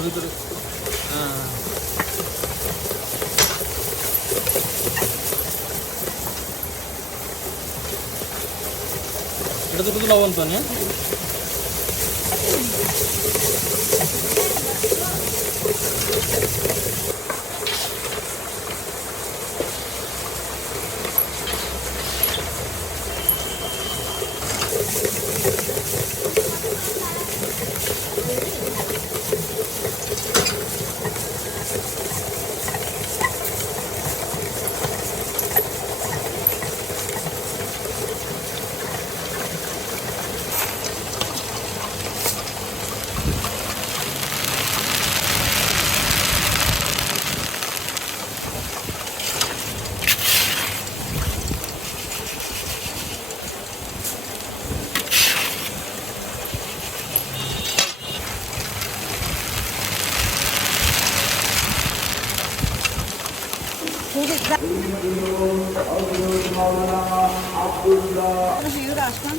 ভিতরে হ্যাঁ এটা তো শুধু লবণ পানি হ্যাঁ Şimdi Nasıl yürü aslan?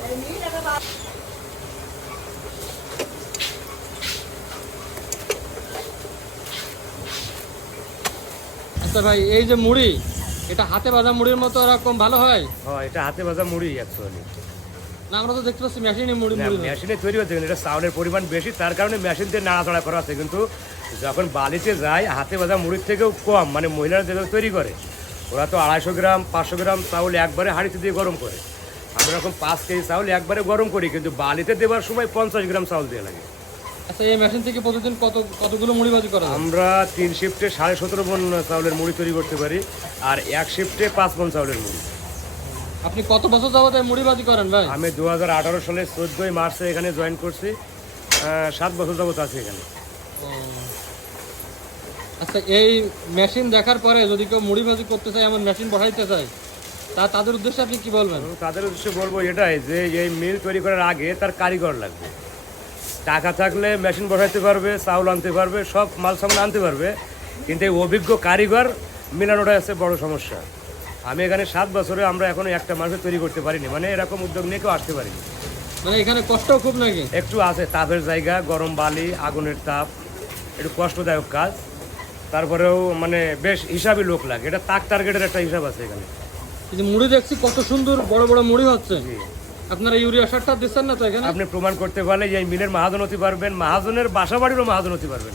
Thank you. আচ্ছা ভাই এই যে মুড়ি এটা হাতে ভাজা মুড়ির মতো এরকম ভালো হয়? হ্যাঁ এটা হাতে ভাজা মুড়ি অ্যাকচুয়ালি না আমরা তো দেখতে পাচ্ছি মেশিনে মুড়ি মেশিনে তৈরি হচ্ছে কিন্তু এটা চাউলের পরিমাণ বেশি তার কারণে মেশিন দিয়ে নাড়াচাড়া করা আছে কিন্তু যখন বালিতে যায় হাতে ভাজা মুড়ির থেকেও কম মানে মহিলারা যেভাবে তৈরি করে ওরা তো আড়াইশো গ্রাম পাঁচশো গ্রাম চাউল একবারে হাঁড়িতে দিয়ে গরম করে। আমরা এরকম পাঁচ কেজি চাউল একবারে গরম করি কিন্তু বালিতে দেওয়ার সময় পঞ্চাশ গ্রাম চাউল দিয়ে লাগে। আচ্ছা এই মেশিন থেকে প্রতিদিন কত কতগুলো মুড়ি ভাজি করা আমরা তিন শিফটে সাড়ে সতেরো মন চাউলের মুড়ি তৈরি করতে পারি আর এক শিফটে পাঁচ মন চাউলের মুড়ি। আপনি কত বছর যাবত মুড়ি ভাজি করেন ভাই? আমি দু হাজার আঠারো সালে চোদ্দোই মার্চে এখানে জয়েন করছি সাত বছর যাবত আছি এখানে। আচ্ছা এই মেশিন দেখার পরে যদি কেউ মুড়ি ভাজি করতে চায় এমন মেশিন বসাইতে চায় তা তাদের উদ্দেশ্যে আপনি কি বলবেন? তাদের উদ্দেশ্যে বলব এটাই যে এই মিল তৈরি করার আগে তার কারিগর লাগবে। টাকা থাকলে মেশিন বসাইতে পারবে চাউল আনতে পারবে সব মাল সামান আনতে পারবে। কিন্তু এই অভিজ্ঞ কারিগর মিলানোটা আছে বড় সমস্যা। আমি এখানে সাত বছরে আমরা এখনও একটা মাসে তৈরি করতে পারিনি মানে এরকম উদ্যোগ নিয়ে কেউ আসতে পারিনি। মানে এখানে কষ্ট খুব নাকি? একটু আছে তাপের জায়গা গরম বালি আগুনের তাপ একটু কষ্টদায়ক কাজ। তারপরেও মানে বেশ হিসাবই লোক লাগে এটা তাক টার্গেটের একটা হিসাব আছে এখানে। মুড়ি দেখছি কত সুন্দর বড় বড় মুড়ি হচ্ছে। আপনারা ইউরিয়া সারটা দিচ্ছেন না তো এখানে? আপনি প্রমাণ করতে পারলে যে মিলের মাহাজন হতে পারবেন, মাহাজনের বাসা বাড়িরও মাহাজন হতে পারবেন।